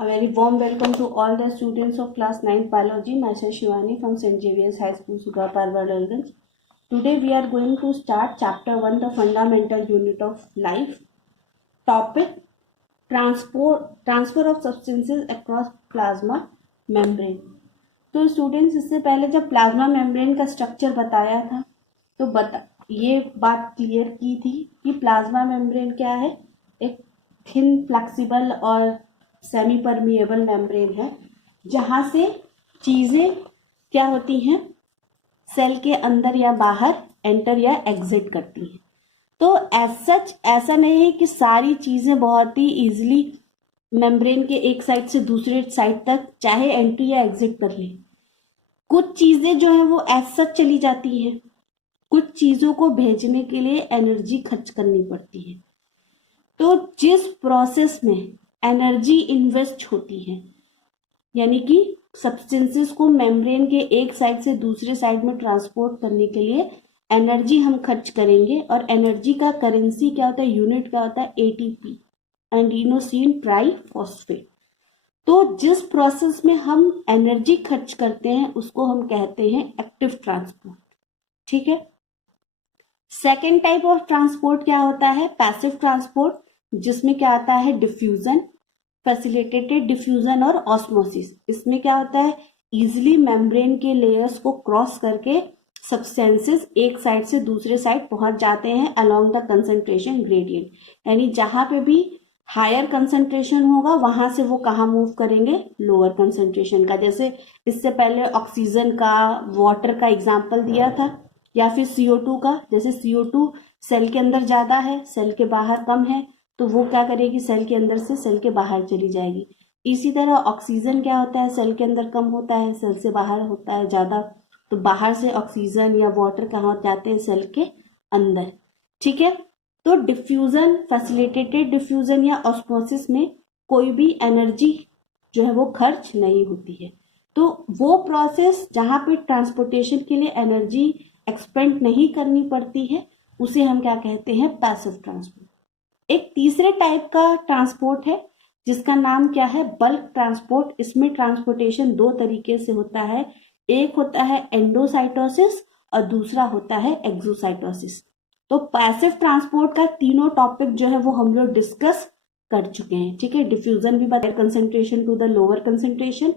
A very warm welcome to all the students of class 9 biology. Myself Shivani from St. Xavier's High School, Sugarpar, Vadalganj. Today we are going to start chapter 1, the fundamental unit of life. Topic: transfer of substances across plasma membrane. तो students, इससे पहले जब plasma membrane का structure बताया था तो ये बात क्लियर की थी कि प्लाज्मा मेम्ब्रेन क्या है, एक थिन फ्लेक्सिबल और सेमी परमिएबल मेम्ब्रेन है जहाँ से चीज़ें क्या होती हैं, सेल के अंदर या बाहर एंटर या एग्जिट करती हैं। तो एज सच ऐसा नहीं है कि सारी चीज़ें बहुत ही इजीली मेम्ब्रेन के एक साइड से दूसरे साइड तक चाहे एंट्री या एग्जिट कर ले। कुछ चीज़ें जो है वो एज सच चली जाती हैं, कुछ चीज़ों को भेजने के लिए एनर्जी खर्च करनी पड़ती है। तो जिस प्रोसेस में एनर्जी इन्वेस्ट होती है, यानी कि सब्सटेंसेस को मेम्ब्रेन के एक साइड से दूसरे साइड में ट्रांसपोर्ट करने के लिए एनर्जी हम खर्च करेंगे, और एनर्जी का करेंसी क्या होता है, यूनिट क्या होता है, एटीपी, एडेनोसिन ट्राइफॉस्फेट। तो जिस प्रोसेस में हम एनर्जी खर्च करते हैं उसको हम कहते हैं एक्टिव ट्रांसपोर्ट। ठीक है। सेकेंड टाइप ऑफ ट्रांसपोर्ट क्या होता है, पैसिव ट्रांसपोर्ट, जिसमें क्या आता है, डिफ्यूजन, फैसिलिटेटेड डिफ्यूजन और ऑस्मोसिस। इसमें क्या होता है, इजिली मेम्ब्रेन के लेयर्स को क्रॉस करके सब्सटेंसेस एक साइड से दूसरे साइड पहुंच जाते हैं अलोंग द कंसंट्रेशन ग्रेडियंट, यानी जहां पे भी हायर कंसंट्रेशन होगा वहां से वो कहाँ मूव करेंगे, लोअर कंसंट्रेशन का। जैसे इससे पहले ऑक्सीजन का, वाटर का एग्जाम्पल दिया था, या फिर CO2 का। जैसे CO2 सेल के अंदर ज्यादा है, सेल के बाहर कम है, तो वो क्या करेगी, सेल के अंदर से सेल के बाहर चली जाएगी। इसी तरह ऑक्सीजन क्या होता है, सेल के अंदर कम होता है, सेल से बाहर होता है ज्यादा, तो बाहर से ऑक्सीजन या वाटर कहाँ जाते हैं, सेल के अंदर। ठीक है। तो डिफ्यूजन, फैसिलिटेटेड डिफ्यूजन या ऑस्मोसिस में कोई भी एनर्जी जो है वो खर्च नहीं होती है। तो वो प्रोसेस जहां पे ट्रांसपोर्टेशन के लिए एनर्जी एक्सपेंड नहीं करनी पड़ती है उसे हम क्या कहते हैं, पैसिव ट्रांसपोर्ट। एक तीसरे टाइप का ट्रांसपोर्ट है जिसका नाम क्या है, बल्क ट्रांसपोर्ट। इसमें ट्रांसपोर्टेशन दो तरीके से होता है, एक होता है एंडोसाइटोसिस और दूसरा होता है एक्सोसाइटोसिस। तो पैसिव ट्रांसपोर्ट का तीनों टॉपिक जो है वो हम लोग डिस्कस कर चुके हैं। ठीक है। डिफ्यूजन भी बताया, concentration to the lower concentration,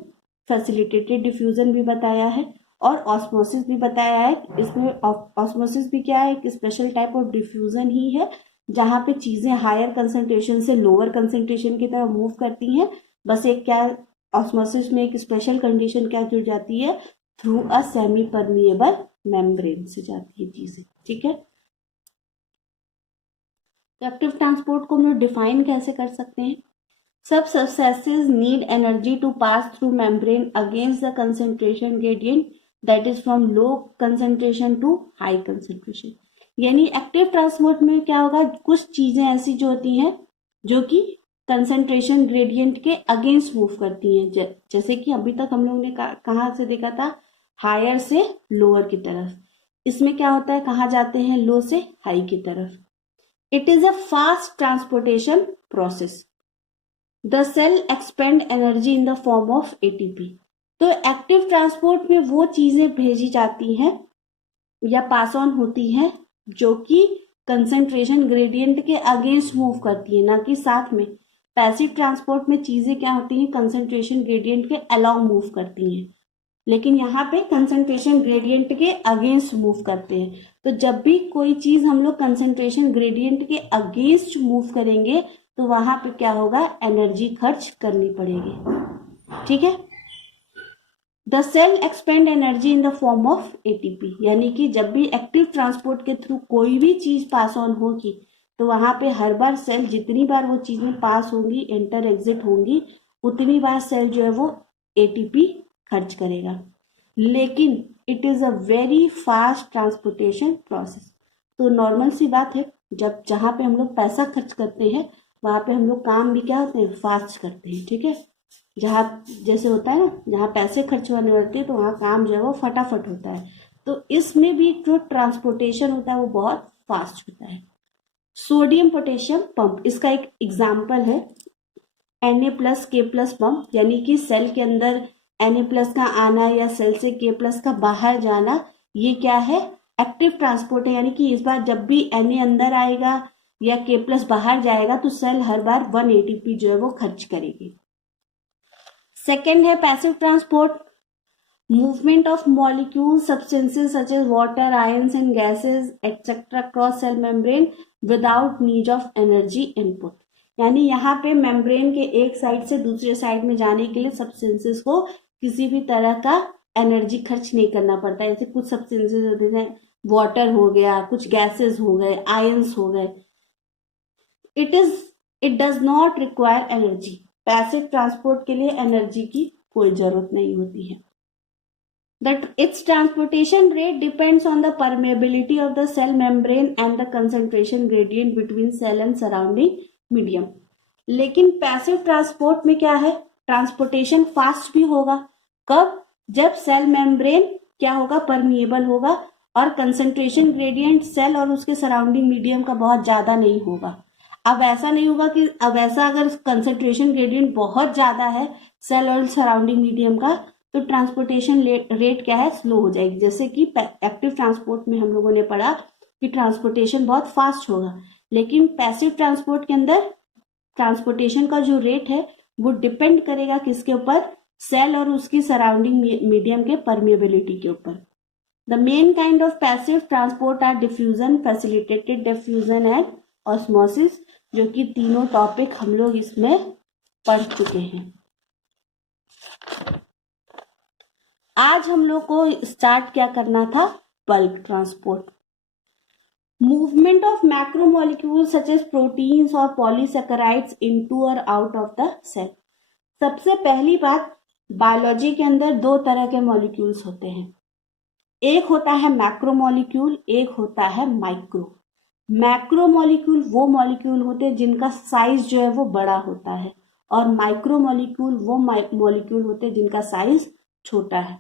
facilitated diffusion भी बताया है, और ऑस्मोसिस भी बताया है। इसमें ऑस्मोसिस भी क्या है, एक स्पेशल टाइप ऑफ डिफ्यूजन ही है जहां पे चीजें हायर कंसंट्रेशन से लोअर कंसंट्रेशन की तरफ मूव करती हैं। बस एक क्या, ऑस्मोसिस में एक स्पेशल कंडीशन क्या जुड़ जाती है, through a semi permeable membrane से जाती है चीजें। ठीक है। एक्टिव ट्रांसपोर्ट को हम लोग डिफाइन कैसे कर सकते हैं, सब substances need energy to pass through membrane against the concentration gradient that is from low concentration to high concentration. यानी एक्टिव ट्रांसपोर्ट में क्या होगा, कुछ चीजें ऐसी जो होती हैं जो कि कंसंट्रेशन ग्रेडियंट के अगेंस्ट मूव करती हैं। जैसे कि अभी तक हम लोग ने कहाँ से देखा था, हायर से लोअर की तरफ। इसमें क्या होता है, कहाँ जाते हैं, लो से हाई की तरफ। It is a fast transportation process. The cell expend energy in the form of ATP। तो एक्टिव ट्रांसपोर्ट में वो चीजें भेजी जाती हैं या पास ऑन होती हैं जो कि कंसंट्रेशन ग्रेडियंट के अगेंस्ट मूव करती है, ना कि साथ में। पैसिव ट्रांसपोर्ट में चीजें क्या होती हैं, कंसंट्रेशन ग्रेडियंट के अलोंग मूव करती हैं, लेकिन यहाँ पे कंसंट्रेशन ग्रेडियंट के अगेंस्ट मूव करते हैं। तो जब भी कोई चीज हम लोग कंसंट्रेशन ग्रेडियंट के अगेंस्ट मूव करेंगे तो वहां पे क्या होगा, एनर्जी खर्च करनी पड़ेगी। ठीक है। The cell expend energy in the form of ATP, यानी कि जब भी एक्टिव ट्रांसपोर्ट के थ्रू कोई भी चीज पास ऑन होगी तो वहां पे हर बार सेल जितनी बार वो चीजें पास होंगी, एंटर एग्जिट होंगी, उतनी बार सेल जो है वो ATP खर्च करेगा। लेकिन it is a very fast transportation process. तो नॉर्मल सी बात है, जब जहां पे हम लोग पैसा खर्च करते हैं वहां पे हम लोग काम भी क्या होते हैं, फास्ट करते हैं। ठीक है। जहाँ जैसे होता है ना, जहाँ पैसे खर्च होने होते हैं तो वहाँ काम जो है वो फटाफट होता है। तो इसमें भी जो ट्रांसपोर्टेशन होता है वो बहुत फास्ट होता है। सोडियम पोटेशियम पंप इसका एक एग्जाम्पल है। Na+K+ बॉन्ड, यानी कि सेल के अंदर Na+ का आना या सेल से K+ का बाहर जाना, ये क्या है, एक्टिव ट्रांसपोर्ट है। यानी कि इस बार जब भी Na अंदर आएगा या K+ बाहर जाएगा तो सेल हर बार 1 ATP जो है वो खर्च करेगी। सेकेंड है passive transport, movement of molecules, substances such as water, ions and gases etcetera cross cell membrane without need of energy input. यानी यहाँ पे मेम्ब्रेन के एक साइड से दूसरे साइड में जाने के लिए सब्सटेंसेस को किसी भी तरह का एनर्जी खर्च नहीं करना पड़ता। जैसे कुछ सब्सटेंसेस होते हैं, वाटर हो गया, कुछ गैसेस हो गए, आयंस हो गए, it does not require energy. Passive transport के लिए एनर्जी की कोई जरूरत नहीं होती है। That its transportation rate depends on the permeability of the cell membrane and the concentration gradient between cell and surrounding medium. लेकिन पैसिव ट्रांसपोर्ट में क्या है, ट्रांसपोर्टेशन फास्ट भी होगा। कब, जब सेल मेम्ब्रेन क्या होगा, परमिएबल होगा और कंसंट्रेशन ग्रेडियंट सेल और उसके सराउंडिंग मीडियम का बहुत ज्यादा नहीं होगा। अब ऐसा नहीं होगा कि अगर कंसंट्रेशन ग्रेडियंट बहुत ज्यादा है सेल और सराउंडिंग मीडियम का, तो ट्रांसपोर्टेशन रेट क्या है, स्लो हो जाएगी। जैसे कि एक्टिव ट्रांसपोर्ट में हम लोगों ने पढ़ा कि ट्रांसपोर्टेशन बहुत फास्ट होगा, लेकिन पैसिव ट्रांसपोर्ट के अंदर ट्रांसपोर्टेशन का जो रेट है वो डिपेंड करेगा किसके ऊपर, सेल और उसकी सराउंडिंग मीडियम के परमिएबिलिटी के ऊपर। The main kind of passive transport are diffusion, facilitated diffusion and osmosis, जो कि तीनों टॉपिक हम लोग इसमें पढ़ चुके हैं। आज हम लोग को स्टार्ट क्या करना था, bulk transport. Movement of macromolecules such as proteins और पॉलीसेकेराइड्स इनटू और आउट ऑफ द सेल। सबसे पहली बात, बायोलॉजी के अंदर दो तरह के मॉलिक्यूल्स होते हैं, एक होता है मैक्रोमोलिक्यूल, एक होता है माइक्रो। मैक्रोमोलिक्यूल वो मॉलिक्यूल होते हैं जिनका साइज जो है वो बड़ा होता है, और माइक्रोमोलिक्यूल वो मॉलिक्यूल होते हैं जिनका साइज छोटा है।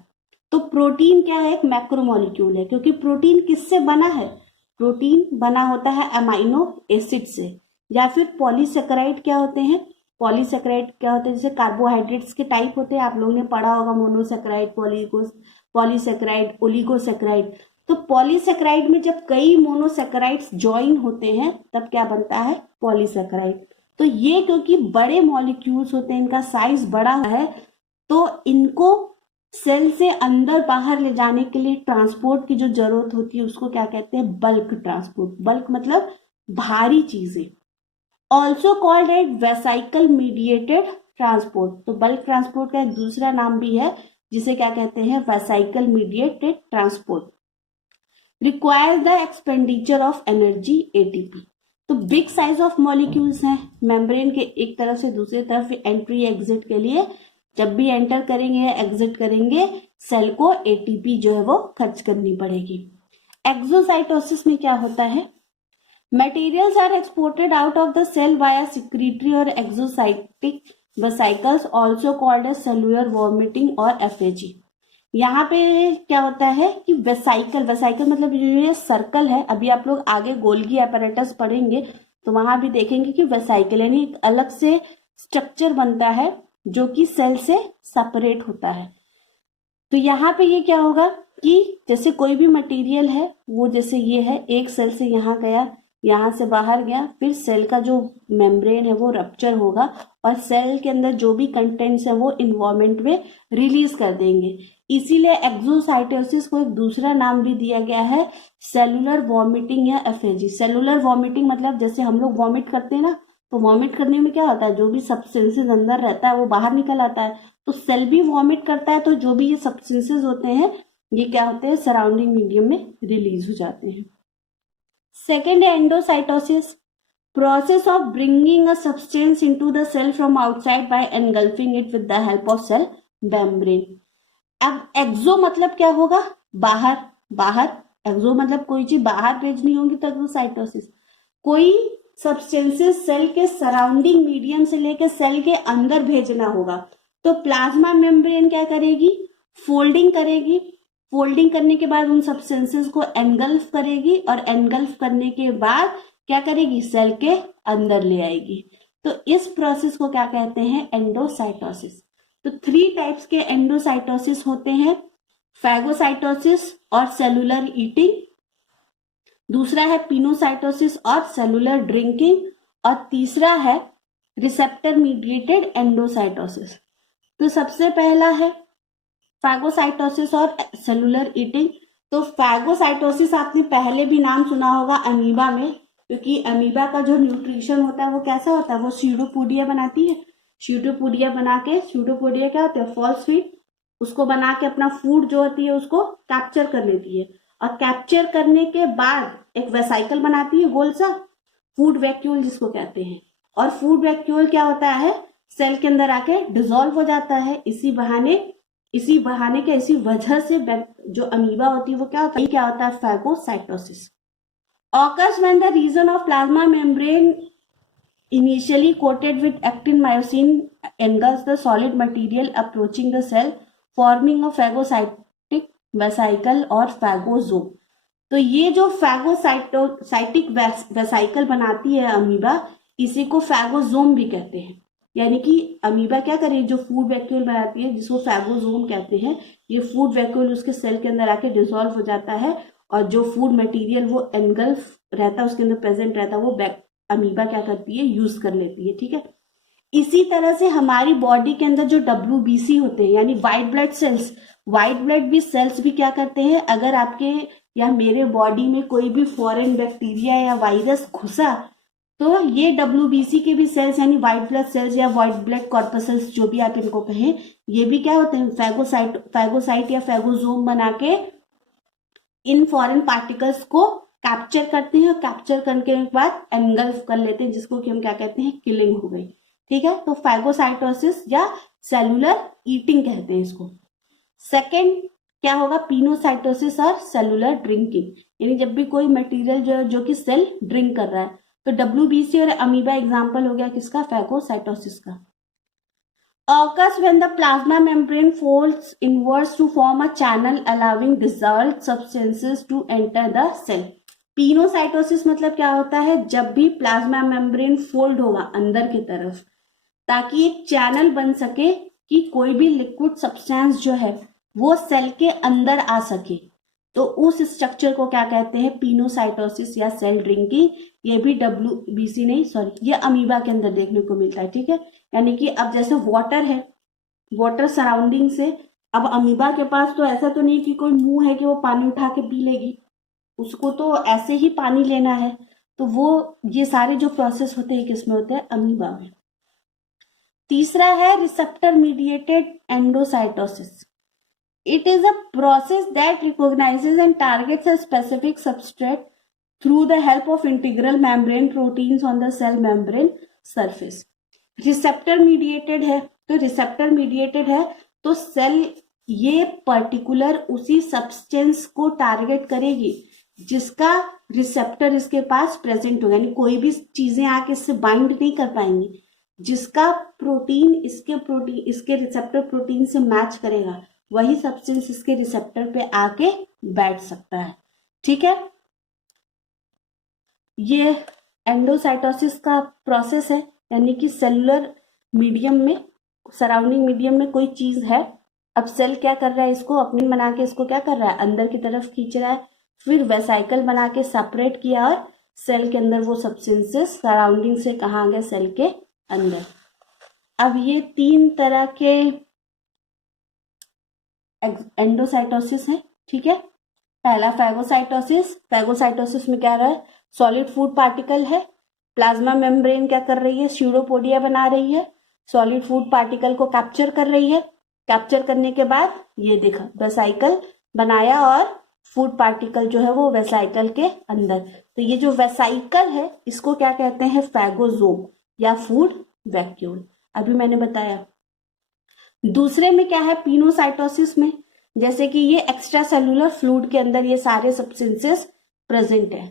तो प्रोटीन क्या है, एक मैक्रोमोलिक्यूल है, क्योंकि प्रोटीन किससे बना है, प्रोटीन बना होता है अमाइनो एसिड से, या फिर पॉलीसेकेराइड क्या होते हैं, पॉलीसेकेराइड क्या होते हैं, जैसे कार्बोहाइड्रेट्स के टाइप होते हैं, आप लोगों ने पढ़ा होगा मोनोसेकेराइड, पॉलीसेकेराइड, ओलिगोसेकेराइड। तो पॉलीसेकेराइड में जब कई मोनोसेकेराइड्स ज्वाइन होते हैं तब क्या बनता है, पॉलीसेकेराइड। तो ये क्योंकि बड़े मॉलिक्यूल्स होते हैं, इनका साइज बड़ा है, तो इनको सेल से अंदर बाहर ले जाने के लिए ट्रांसपोर्ट की जो जरूरत होती है उसको क्या कहते हैं, बल्क ट्रांसपोर्ट। बल्क मतलब भारी चीजें। Also called eight vesicle mediated transport. तो बल्क ट्रांसपोर्ट का एक दूसरा नाम भी है जिसे क्या कहते हैं, vesicle mediated transport. Requires the expenditure of energy ATP. तो बिग साइज ऑफ मॉलिक्यूल्स हैं, मेम्ब्रेन के एक तरफ से दूसरी तरफ एंट्री एग्जिट के लिए जब भी एंटर करेंगे या एग्जिट करेंगे, सेल को एटीपी जो है वो खर्च करनी पड़ेगी। एक्सोसाइटोसिस में क्या होता है, materials are exported out of the cell via secretory और exocytic vesicles, also called as cellular vomiting और एफएजी। यहाँ पे क्या होता है कि वेसाइकल मतलब ये सर्कल है, अभी आप लोग आगे गोल्गी apparatus पढ़ेंगे तो वहां भी देखेंगे कि वेसाइकल यानी एक अलग से स्ट्रक्चर बनता है जो कि सेल से सेपरेट होता है। तो यहाँ पे ये क्या होगा कि जैसे कोई भी मटेरियल है वो जैसे ये है, एक सेल से यहाँ गया, यहाँ से बाहर गया, फिर सेल का जो मेम्ब्रेन है वो रप्चर होगा और सेल के अंदर जो भी कंटेंट्स है वो इन्वायरमेंट में रिलीज कर देंगे। इसीलिए एक्सोसाइटोसिस को एक दूसरा नाम भी दिया गया है, सेलुलर वॉमिटिंग या एफएजी। सेलुलर वॉमिटिंग मतलब जैसे हम लोग वॉमिट करते हैं ना, तो वॉमिट करने में क्या होता है, जो भी सब्सटेंसेस अंदर रहता है वो बाहर निकल आता है, तो सेल भी वॉमिट करता है, तो जो भी ये सब्सटेंसेस होते हैं ये क्या होते हैं, सराउंडिंग मीडियम में रिलीज हो जाते हैं। सेकेंड है endocytosis, process of bringing a substance into the cell from outside by engulfing it with the help of cell membrane. अब एक्सो मतलब क्या होगा, बाहर एक्सो मतलब कोई चीज बाहर भेजनी होगी तो एक्सोसाइटोसिस। कोई सब्सटेंसेस सेल के सराउंडिंग मीडियम से लेकर सेल के अंदर भेजना होगा, तो प्लाज्मा मेम्ब्रेन क्या करेगी, फोल्डिंग करेगी। फोल्डिंग करने के बाद उन सब्सटेंसेस को एनगल्फ करेगी और एनगल्फ करने के बाद क्या करेगी, सेल के अंदर ले आएगी। तो इस प्रोसेस को क्या कहते हैं? एंडोसाइटोसिस। तो 3 टाइप्स के एंडोसाइटोसिस होते हैं, फैगोसाइटोसिस और सेलुलर ईटिंग, दूसरा है पिनोसाइटोसिस और सेलुलर ड्रिंकिंग, और तीसरा है रिसेप्टर मीडिएटेड एंडोसाइटोसिस। तो सबसे पहला है फैगोसाइटोसिस और सेलुलर ईटिंग। तो फैगोसाइटोसिस आपने पहले भी नाम सुना होगा अमीबा में, क्योंकि अमीबा का जो न्यूट्रिशन होता है वो कैसा होता है? वो स्यूडोपोडिया बनाती है। स्यूडोपोडिया बना के, स्यूडोपोडिया क्या होता है? फॉल्स फीड, उसको बना के अपना फूड जो होती है उसको कैप्चर कर लेती है, और कैप्चर करने के बाद एक वेसाइकल बनाती है गोल सा, फूड वैक्यूल जिसको कहते हैं। और फूड वैक्यूल क्या होता है? सेल के अंदर आके डिसॉल्व हो जाता है। इसी बहाने के इसी वजह से जो अमीबा होती है वो क्या होता है? Phagocytosis. occurs when the region of plasma membrane initially coated with actin myosin engulfs the solid material approaching the cell, forming a phagocytic vesicle or phagosome. तो ये जो फैगोसाइटिक वेसाइकल बनाती है अमीबा, इसी को फैगोजोम भी कहते हैं। यानी कि अमीबा क्या करे, जो फूड वैक्यूल बनाती है जिसको फैगोजोम कहते हैं, ये फूड वैक्यूल उसके सेल के अंदर आके डिसॉल्व हो जाता है, और जो फूड मटेरियल वो एनगल्फ रहता है, उसके अंदर प्रेजेंट रहता है, वो अमीबा क्या करती है? यूज कर लेती है। ठीक है, इसी तरह से हमारी बॉडी के अंदर जो WBC होते हैं यानी व्हाइट ब्लड सेल्स भी क्या करते हैं? अगर आपके या मेरे बॉडी में कोई भी फॉरेन बैक्टीरिया या वायरस घुसा, तो ये WBC के भी सेल्स यानी व्हाइट ब्लड सेल्स या व्हाइट ब्लड कॉर्पसेल्स जो भी आप इनको कहें, ये भी क्या होते हैं? फैगोसाइट या फैगोजोम बना के इन फॉरेन पार्टिकल्स को कैप्चर करते हैं, और कैप्चर करने के बाद एनगल्फ कर लेते हैं, जिसको कि हम क्या कहते हैं? किलिंग हो गई। ठीक है, तो फैगोसाइटोसिस या सेलुलर ईटिंग कहते हैं इसको। सेकेंड क्या होगा? पिनोसाइटोसिस और सेलुलर ड्रिंकिंग, यानी जब भी कोई मटेरियल जो कि सेल ड्रिंक कर रहा है। तो WBC और अमीबा एग्जाम्पल हो गया किसका? फैगोसाइटोसिस का। occurs when the plasma membrane folds inwards to form a channel allowing dissolved substances to enter the cell. Pinocytosis मतलब क्या होता है? जब भी प्लाज्मा मेम्ब्रेन फोल्ड होगा अंदर की तरफ, ताकि एक चैनल बन सके कि कोई भी लिक्विड सब्सटेंस जो है वो सेल के अंदर आ सके, तो उस स्ट्रक्चर को क्या कहते हैं? पिनोसाइटोसिस या सेल ड्रिंकिंग। ये भी WBC नहीं, सॉरी, ये अमीबा के अंदर देखने को मिलता है। ठीक है, यानी कि अब जैसे वाटर है, वाटर सराउंडिंग से, अब अमीबा के पास तो ऐसा तो नहीं कि कोई मुंह है कि वो पानी उठा के पी लेगी, उसको तो ऐसे ही पानी लेना है। तो वो ये सारे जो प्रोसेस होते हैं किसमें होते हैं? अमीबा में। तीसरा है receptor mediated endocytosis. It is a process that recognizes and targets a specific substrate through the help of integral membrane proteins on the cell membrane surface. Receptor mediated है, तो रिसेप्टर मीडिएटेड है तो cell ये particular उसी substance को target करेगी जिसका receptor इसके पास प्रेजेंट होगा, यानी कोई भी चीजें आके इससे बाइंड नहीं कर पाएंगी। जिसका प्रोटीन इसके रिसेप्टर प्रोटीन से मैच करेगा, वही सब्सटेंस इसके रिसेप्टर पे आके बैठ सकता है। ठीक है, ये एंडोसाइटोसिस का प्रोसेस है, यानी कि सेलुलर मीडियम में, सराउंडिंग मीडियम में कोई चीज है, अब सेल क्या कर रहा है? इसको अपनी बना के इसको क्या कर रहा है? अंदर की तरफ खींच रहा है, फिर वेसाइकल बना के सेपरेट किया और सेल के अंदर वो सब्सटेंसेस सराउंडिंग से कहाँ गए? सेल के अंदर। अब ये 3 तरह के एंडोसाइटोसिस है। ठीक है, पहला फैगोसाइटोसिस में क्या रहा है? सॉलिड फूड पार्टिकल है, प्लाज्मा मेम्ब्रेन क्या कर रही है? स्यूडोपोडिया बना रही है, सॉलिड फूड पार्टिकल को कैप्चर कर रही है। कैप्चर करने के बाद ये देखा वेसाइकल बनाया और फूड पार्टिकल जो है वो वेसाइकल के अंदर। तो ये जो वेसाइकल है इसको क्या कहते हैं? फैगोजोम या फूड वैक्यूल। अभी मैंने बताया। दूसरे में क्या है? पिनोसाइटोसिस में जैसे कि ये एक्स्ट्रा सेलुलर फ्लूइड के अंदर ये सारे सब्सटेंसेस प्रेजेंट है,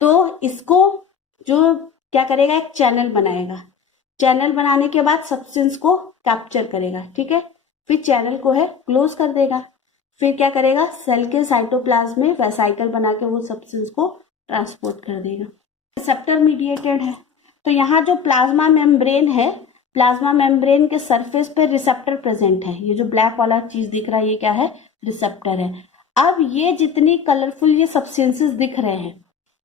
तो इसको जो क्या करेगा? एक चैनल बनाएगा। चैनल बनाने के बाद सब्सटेंस को कैप्चर करेगा। ठीक है, फिर चैनल को है क्लोज कर देगा। फिर क्या करेगा? सेल के साइटोप्लाज्म में वेसाइकल बना के वो सब्सटेंस को ट्रांसपोर्ट कर देगा। रिसेप्टर मीडिएटेड है, तो यहाँ जो प्लाज्मा मेम्ब्रेन है, प्लाज्मा मेम्ब्रेन के सरफेस पे रिसेप्टर प्रेजेंट है। ये जो ब्लैक वाला चीज दिख रहा है ये क्या है, रिसेप्टर है। अब ये जितनी कलरफुल ये सब्सटेंसेस दिख रहे हैं,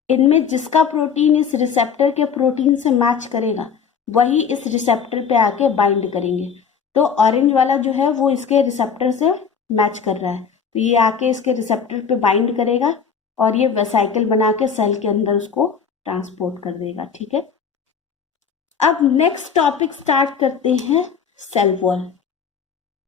इनमें जिसका प्रोटीन इस रिसेप्टर के प्रोटीन से मैच करेगा वही इस रिसेप्टर पे आके बाइंड करेंगे। तो ऑरेंज वाला जो है वो इसके रिसेप्टर से मैच कर रहा है, तो ये आके इसके रिसेप्टर पे बाइंड करेगा और ये वेसाइकल बना के सेल के अंदर उसको ट्रांसपोर्ट कर देगा। ठीक है, अब नेक्स्ट टॉपिक स्टार्ट करते हैं, सेल वॉल।